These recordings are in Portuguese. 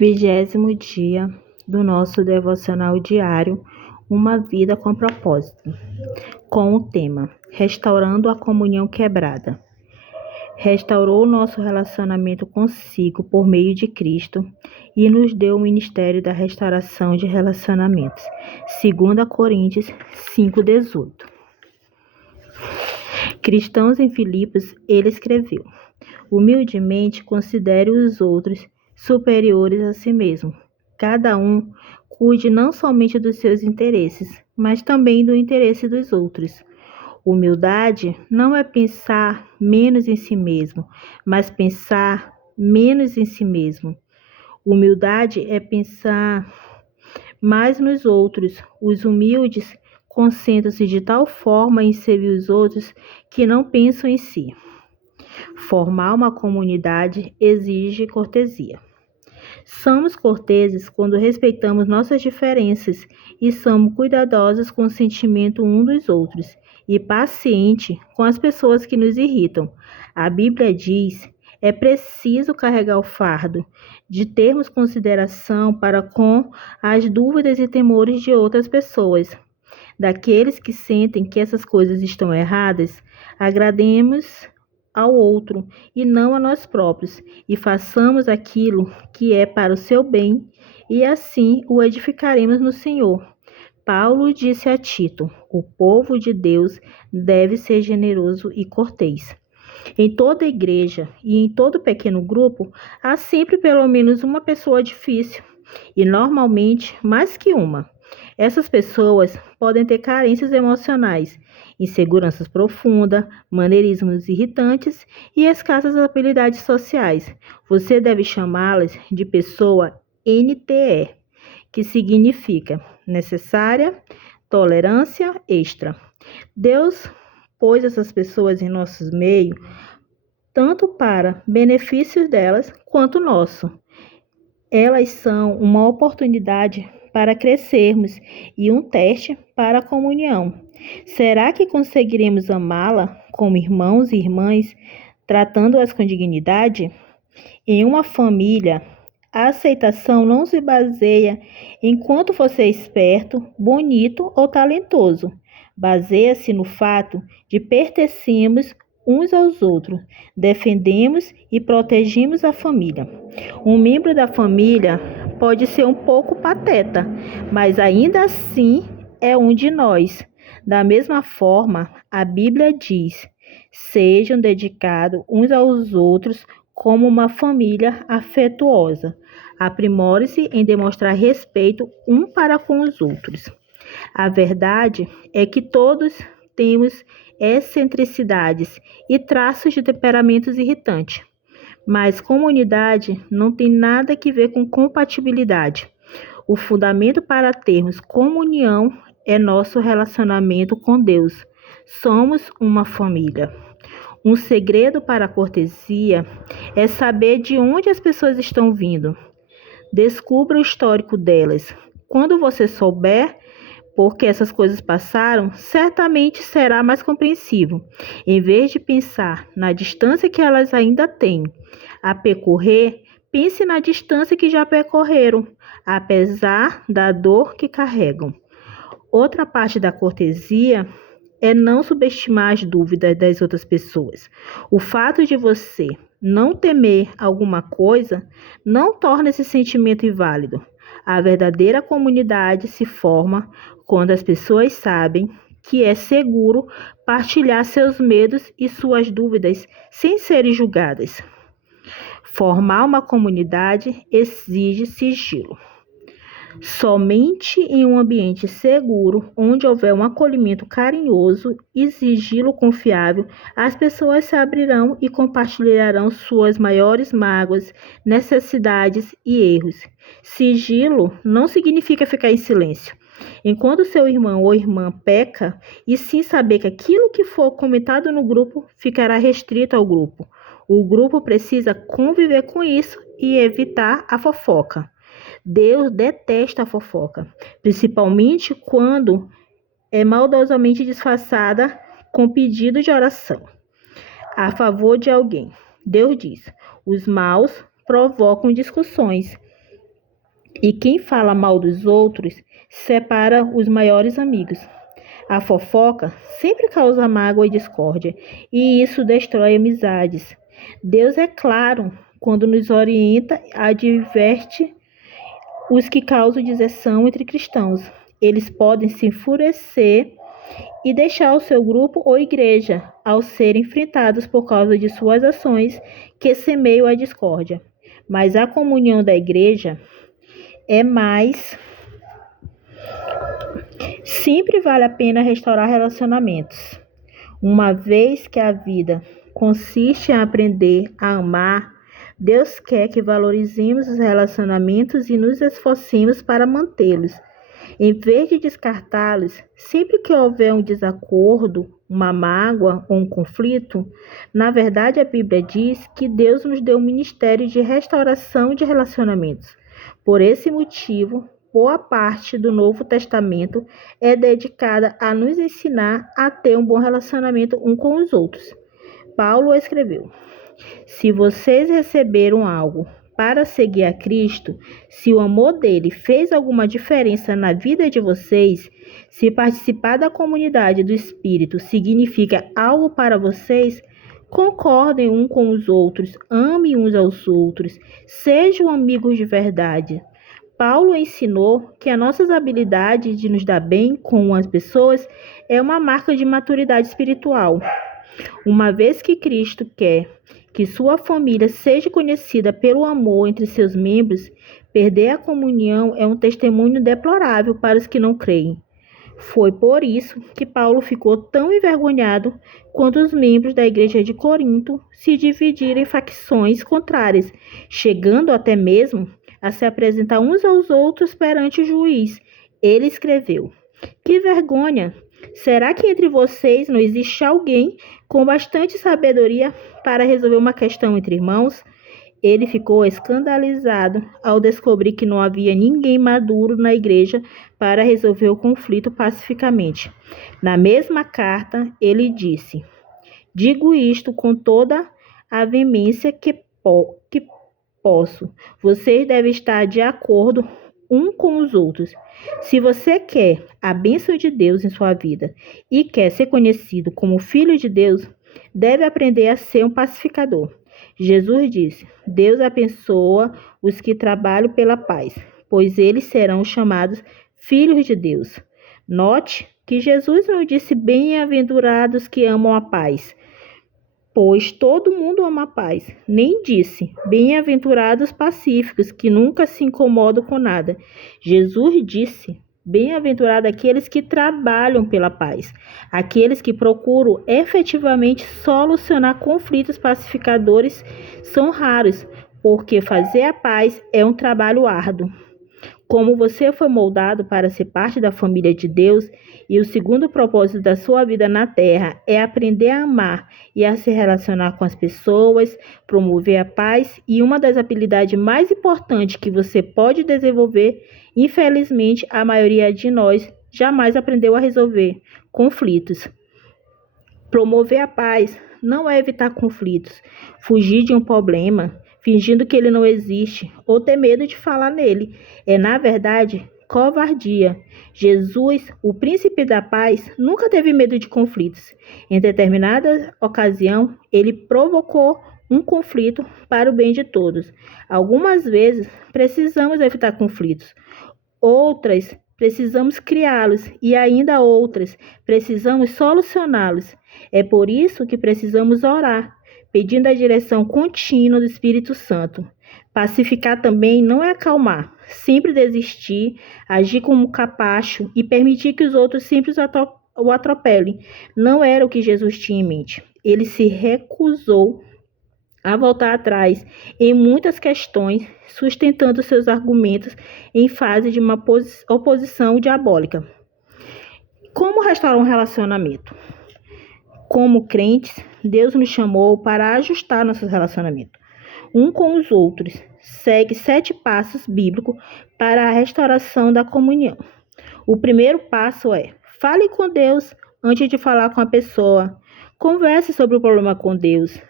20º dia do nosso devocional diário, Uma Vida com Propósito, com o tema Restaurando a Comunhão Quebrada. Restaurou nosso relacionamento consigo por meio de Cristo e nos deu o ministério da restauração de relacionamentos. 2 Coríntios 5:18. Cristãos em Filipos, ele escreveu: humildemente considere os outros superiores a si mesmo. Cada um cuide não somente dos seus interesses, mas também do interesse dos outros. Humildade não é pensar menos em si mesmo, mas pensar menos em si mesmo. Humildade é pensar mais nos outros. Os humildes concentram-se de tal forma em servir os outros que não pensam em si. Formar uma comunidade exige cortesia. Somos corteses quando respeitamos nossas diferenças e somos cuidadosos com o sentimento um dos outros e pacientes com as pessoas que nos irritam. A Bíblia diz: é preciso carregar o fardo de termos consideração para com as dúvidas e temores de outras pessoas. Daqueles que sentem que essas coisas estão erradas, agrademos ao outro e não a nós próprios, e façamos aquilo que é para o seu bem, e assim o edificaremos no Senhor. Paulo disse a Tito: o povo de Deus deve ser generoso e cortês. Em toda igreja e em todo pequeno grupo, há sempre pelo menos uma pessoa difícil, e normalmente mais que uma. Essas pessoas podem ter carências emocionais, inseguranças profundas, maneirismos irritantes e escassas habilidades sociais. Você deve chamá-las de pessoa NTE, que significa necessária, tolerância extra. Deus pôs essas pessoas em nosso meio, tanto para benefícios delas quanto nosso. Elas são uma oportunidade para crescermos e um teste para a comunhão. Será que conseguiremos amá-la como irmãos e irmãs, tratando-as com dignidade? Em uma família, a aceitação não se baseia em quanto você é esperto, bonito ou talentoso. Baseia-se no fato de pertencermos uns aos outros, defendemos e protegemos a família. Um membro da família pode ser um pouco pateta, mas ainda assim é um de nós. Da mesma forma, a Bíblia diz: sejam dedicados uns aos outros como uma família afetuosa. Aprimore-se em demonstrar respeito um para com os outros. A verdade é que todos temos excentricidades e traços de temperamentos irritantes. Mas comunidade não tem nada a ver com compatibilidade. O fundamento para termos comunhão é nosso relacionamento com Deus. Somos uma família. Um segredo para a cortesia é saber de onde as pessoas estão vindo. Descubra o histórico delas. Quando você souber porque essas coisas passaram, certamente será mais compreensivo. Em vez de pensar na distância que elas ainda têm a percorrer, pense na distância que já percorreram, apesar da dor que carregam. Outra parte da cortesia é não subestimar as dúvidas das outras pessoas. O fato de você não temer alguma coisa não torna esse sentimento inválido. A verdadeira comunidade se forma quando as pessoas sabem que é seguro partilhar seus medos e suas dúvidas sem serem julgadas. Formar uma comunidade exige sigilo. Somente em um ambiente seguro, onde houver um acolhimento carinhoso e sigilo confiável, as pessoas se abrirão e compartilharão suas maiores mágoas, necessidades e erros. Sigilo não significa ficar em silêncio. Enquanto seu irmão ou irmã peca, e sim saber que aquilo que for comentado no grupo ficará restrito ao grupo. O grupo precisa conviver com isso e evitar a fofoca. Deus detesta a fofoca, principalmente quando é maldosamente disfarçada com pedido de oração a favor de alguém. Deus diz: os maus provocam discussões E quem fala mal dos outros separa os maiores amigos. A fofoca sempre causa mágoa e discórdia, e isso destrói amizades. Deus é claro quando nos orienta, adverte os que causam deserção entre cristãos. Eles podem se enfurecer e deixar o seu grupo ou igreja ao serem enfrentados por causa de suas ações que semeiam a discórdia. Mas a comunhão da igreja é mais. Sempre vale a pena restaurar relacionamentos. Uma vez que a vida consiste em aprender a amar, Deus quer que valorizemos os relacionamentos e nos esforcemos para mantê-los. Em vez de descartá-los, sempre que houver um desacordo, uma mágoa ou um conflito, na verdade a Bíblia diz que Deus nos deu um ministério de restauração de relacionamentos. Por esse motivo, boa parte do Novo Testamento é dedicada a nos ensinar a ter um bom relacionamento um com os outros. Paulo escreveu: se vocês receberam algo para seguir a Cristo, se o amor dele fez alguma diferença na vida de vocês, se participar da comunidade do Espírito significa algo para vocês, concordem uns com os outros, amem uns aos outros, sejam amigos de verdade. Paulo ensinou que as nossas habilidades de nos dar bem com as pessoas é uma marca de maturidade espiritual. Uma vez que Cristo quer que sua família seja conhecida pelo amor entre seus membros, perder a comunhão é um testemunho deplorável para os que não creem. Foi por isso que Paulo ficou tão envergonhado quando os membros da igreja de Corinto se dividiram em facções contrárias, chegando até mesmo a se apresentar uns aos outros perante o juiz. Ele escreveu: que vergonha! Será que entre vocês não existe alguém com bastante sabedoria para resolver uma questão entre irmãos? Ele ficou escandalizado ao descobrir que não havia ninguém maduro na igreja para resolver o conflito pacificamente. Na mesma carta, ele disse: digo isto com toda a veemência que posso. Vocês devem estar de acordo um com os outros. Se você quer a bênção de Deus em sua vida e quer ser conhecido como filho de Deus, deve aprender a ser um pacificador. Jesus disse: Deus abençoa os que trabalham pela paz, pois eles serão chamados filhos de Deus. Note que Jesus não disse bem-aventurados que amam a paz, pois todo mundo ama a paz. Nem disse bem-aventurados pacíficos, que nunca se incomodam com nada. Jesus disse: bem-aventurados aqueles que trabalham pela paz, aqueles que procuram efetivamente solucionar conflitos pacificadores são raros, porque fazer a paz é um trabalho árduo. Como você foi moldado para ser parte da família de Deus, e o segundo propósito da sua vida na Terra é aprender a amar e a se relacionar com as pessoas, promover a paz, e uma das habilidades mais importantes que você pode desenvolver, infelizmente, a maioria de nós jamais aprendeu a resolver conflitos. Promover a paz não é evitar conflitos, fugir de um problema, fingindo que ele não existe, ou ter medo de falar nele. É, na verdade, covardia. Jesus, o príncipe da paz, nunca teve medo de conflitos. Em determinada ocasião, ele provocou um conflito para o bem de todos. Algumas vezes, precisamos evitar conflitos. Outras, precisamos criá-los. E ainda outras, precisamos solucioná-los. É por isso que precisamos orar, pedindo a direção contínua do Espírito Santo. Pacificar também não é acalmar, sempre desistir, agir como capacho e permitir que os outros sempre o atropelem. Não era o que Jesus tinha em mente. Ele se recusou a voltar atrás em muitas questões, sustentando seus argumentos em fase de uma oposição diabólica. Como restaurar um relacionamento? Como crentes, Deus nos chamou para ajustar nossos relacionamentos um com os outros. Segue 7 passos bíblicos para a restauração da comunhão. O primeiro passo é: fale com Deus antes de falar com a pessoa. Converse sobre o problema com Deus.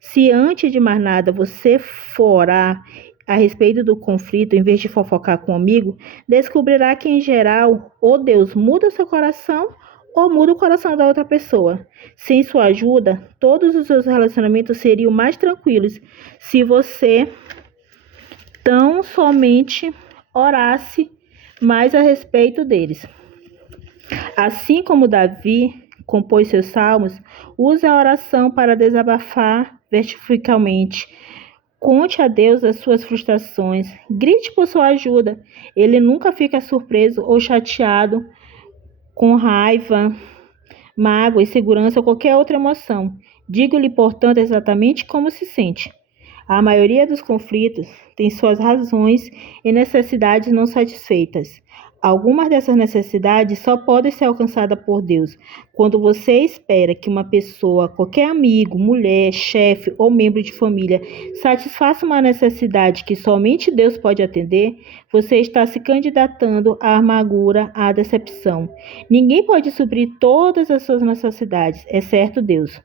Se antes de mais nada você for orar, a respeito do conflito, em vez de fofocar com um amigo, descobrirá que, em geral, ou Deus muda seu coração ou muda o coração da outra pessoa. Sem sua ajuda, todos os seus relacionamentos seriam mais tranquilos se você tão somente orasse mais a respeito deles. Assim como Davi compôs seus salmos, use a oração para desabafar verticalmente. Conte a Deus as suas frustrações. Grite por sua ajuda. Ele nunca fica surpreso ou chateado com raiva, mágoa, insegurança ou qualquer outra emoção. Diga-lhe, portanto, exatamente como se sente. A maioria dos conflitos tem suas razões e necessidades não satisfeitas. Algumas dessas necessidades só podem ser alcançadas por Deus. Quando você espera que uma pessoa, qualquer amigo, mulher, chefe ou membro de família, satisfaça uma necessidade que somente Deus pode atender, você está se candidatando à amargura, à decepção. Ninguém pode suprir todas as suas necessidades, exceto Deus.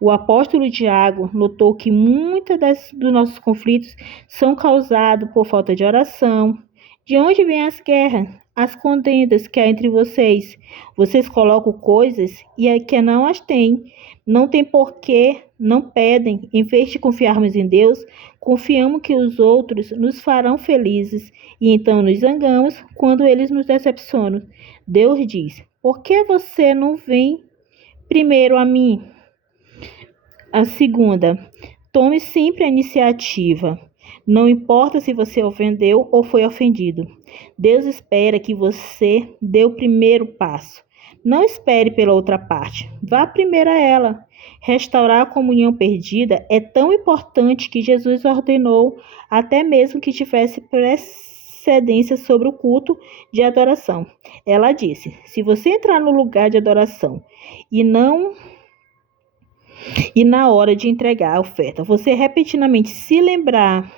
O apóstolo Tiago notou que muitos dos nossos conflitos são causados por falta de oração. De onde vêm as guerras, as contendas que há entre vocês? Vocês colocam coisas e é que não as têm. Não tem porquê, não pedem. Em vez de confiarmos em Deus, confiamos que os outros nos farão felizes e então nos zangamos quando eles nos decepcionam. Deus diz: por que você não vem primeiro a mim? A segunda, tome sempre a iniciativa. Não importa se você ofendeu ou foi ofendido. Deus espera que você dê o primeiro passo. Não espere pela outra parte. Vá primeiro a ela. Restaurar a comunhão perdida é tão importante que Jesus ordenou até mesmo que tivesse precedência sobre o culto de adoração. Ela disse: se você entrar no lugar de adoração e na hora de entregar a oferta, você repentinamente se lembrar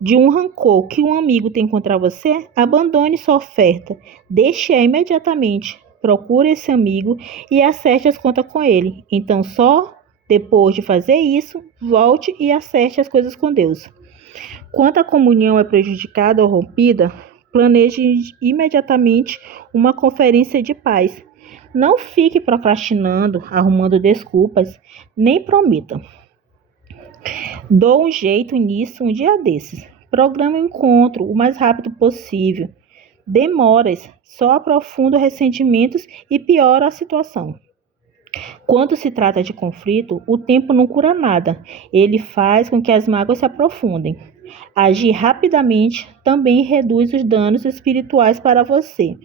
de um rancor que um amigo tem contra você, abandone sua oferta, deixe-a imediatamente, procure esse amigo e acerte as contas com ele. Então, só depois de fazer isso, volte e acerte as coisas com Deus. Quando a comunhão é prejudicada ou rompida, planeje imediatamente uma conferência de paz. Não fique procrastinando, arrumando desculpas, nem prometa. Dou um jeito nisso um dia desses. Programe um encontro o mais rápido possível. Demoras só aprofundam ressentimentos e piora a situação. Quando se trata de conflito, o tempo não cura nada. Ele faz com que as mágoas se aprofundem. Agir rapidamente também reduz os danos espirituais para você.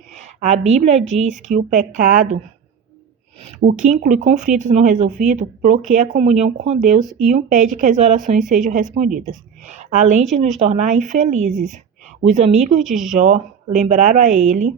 A Bíblia diz que o pecado, o que inclui conflitos não resolvidos, bloqueia a comunhão com Deus e impede que as orações sejam respondidas, além de nos tornar infelizes. Os amigos de Jó lembraram a ele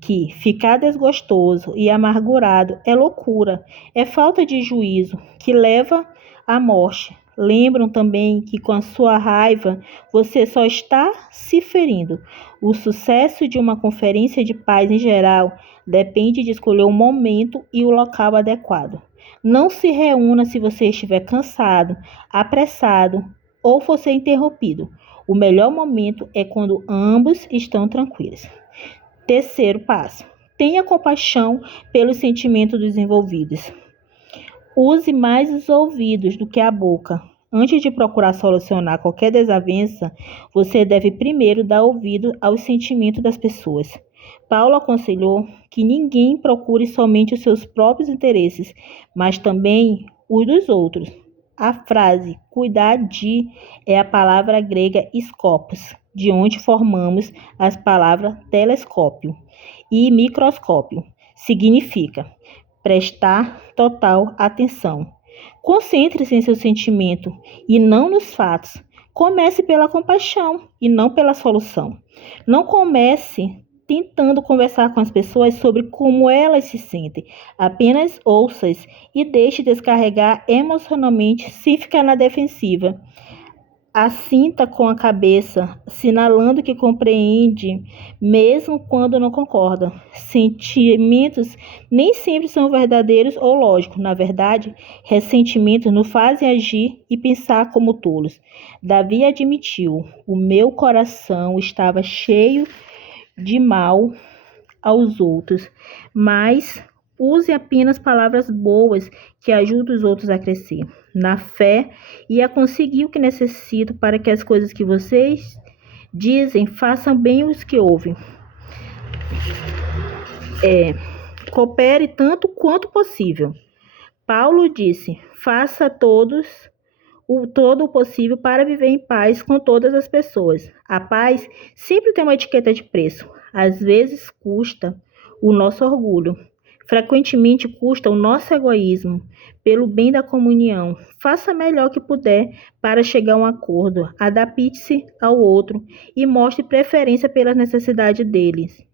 que ficar desgostoso e amargurado é loucura, é falta de juízo que leva à morte. Lembram também que com a sua raiva você só está se ferindo. O sucesso de uma conferência de paz em geral depende de escolher o momento e o local adequado. Não se reúna se você estiver cansado, apressado ou for ser interrompido. O melhor momento é quando ambos estão tranquilos. Terceiro passo: tenha compaixão pelos sentimentos dos envolvidos. Use mais os ouvidos do que a boca. Antes de procurar solucionar qualquer desavença, você deve primeiro dar ouvido aos sentimentos das pessoas. Paulo aconselhou que ninguém procure somente os seus próprios interesses, mas também os dos outros. A frase cuidar de é a palavra grega skopos, de onde formamos as palavras telescópio e microscópio. Significa prestar total atenção. Concentre-se em seu sentimento e não nos fatos. Comece pela compaixão e não pela solução. Não comece tentando conversar com as pessoas sobre como elas se sentem. Apenas ouça-as e deixe descarregar emocionalmente sem ficar na defensiva. assinta com a cabeça, sinalando que compreende, mesmo quando não concorda. Sentimentos nem sempre são verdadeiros ou lógicos. Na verdade, ressentimentos nos fazem agir e pensar como tolos. Davi admitiu: o meu coração estava cheio de mal aos outros, mas use apenas palavras boas que ajudem os outros a crescer na fé e a conseguir o que necessitam para que as coisas que vocês dizem façam bem os que ouvem. Coopere tanto quanto possível. Paulo disse: faça todo o possível para viver em paz com todas as pessoas. A paz sempre tem uma etiqueta de preço. Às vezes custa o nosso orgulho. Frequentemente custa o nosso egoísmo, pelo bem da comunhão. Faça melhor que puder para chegar a um acordo. Adapte-se ao outro e mostre preferência pelas necessidades deles.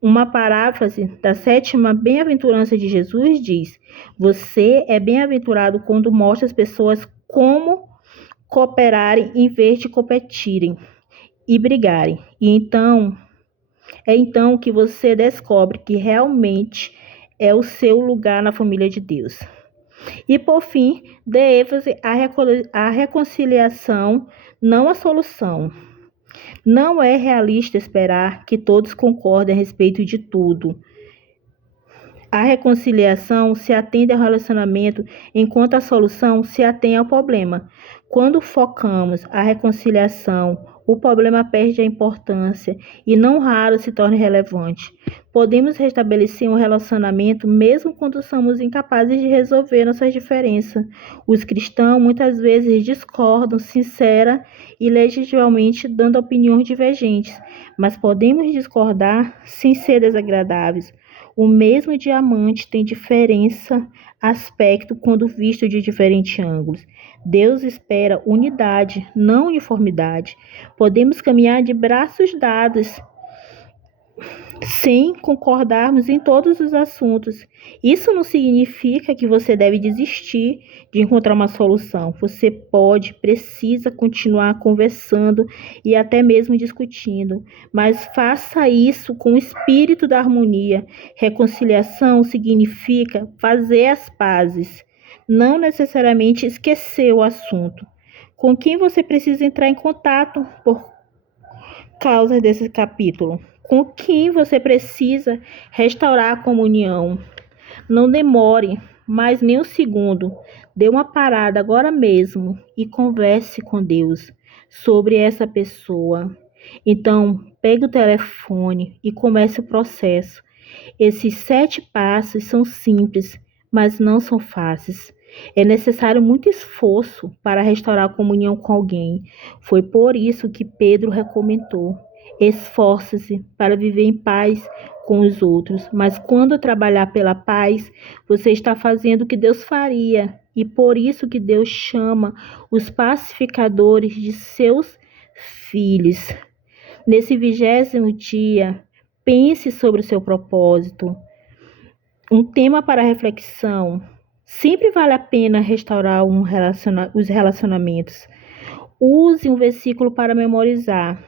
Uma paráfrase da 7ª bem-aventurança de Jesus diz: você é bem-aventurado quando mostra às pessoas como cooperarem em vez de competirem e brigarem. É então que você descobre que realmente é o seu lugar na família de Deus. E por fim, dê ênfase à reconciliação, não à solução. Não é realista esperar que todos concordem a respeito de tudo. A reconciliação se atende ao relacionamento, enquanto a solução se atém ao problema. Quando focamos a reconciliação, o problema perde a importância e não raro se torna irrelevante. Podemos restabelecer um relacionamento mesmo quando somos incapazes de resolver nossas diferenças. Os cristãos muitas vezes discordam sincera e legitimamente, dando opiniões divergentes, mas podemos discordar sem ser desagradáveis. O mesmo diamante tem diferença aspecto quando visto de diferentes ângulos. Deus espera unidade, não uniformidade. Podemos caminhar de braços dados sem concordarmos em todos os assuntos. Isso não significa que você deve desistir de encontrar uma solução. Você precisa continuar conversando e até mesmo discutindo, mas faça isso com o espírito da harmonia. Reconciliação significa fazer as pazes, não necessariamente esquecer o assunto. Com quem você precisa entrar em contato por causa desse capítulo? Com quem você precisa restaurar a comunhão? Não demore mais nem um segundo. Dê uma parada agora mesmo e converse com Deus sobre essa pessoa. Então, pegue o telefone e comece o processo. Esses 7 passos são simples, mas não são fáceis. É necessário muito esforço para restaurar a comunhão com alguém. Foi por isso que Pedro recomendou: esforce-se para viver em paz com os outros. Mas quando trabalhar pela paz, você está fazendo o que Deus faria. E por isso que Deus chama os pacificadores de seus filhos. Nesse 20º dia, pense sobre o seu propósito. Um tema para reflexão. Sempre vale a pena restaurar os relacionamentos. Use um versículo para memorizar.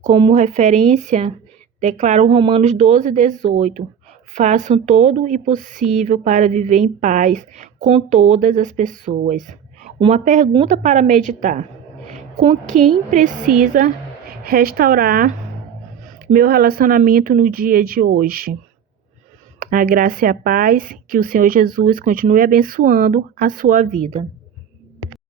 Como referência, declaro Romanos 12:18. Façam todo o possível para viver em paz com todas as pessoas. Uma pergunta para meditar: com quem precisa restaurar meu relacionamento no dia de hoje? A graça e a paz, que o Senhor Jesus continue abençoando a sua vida.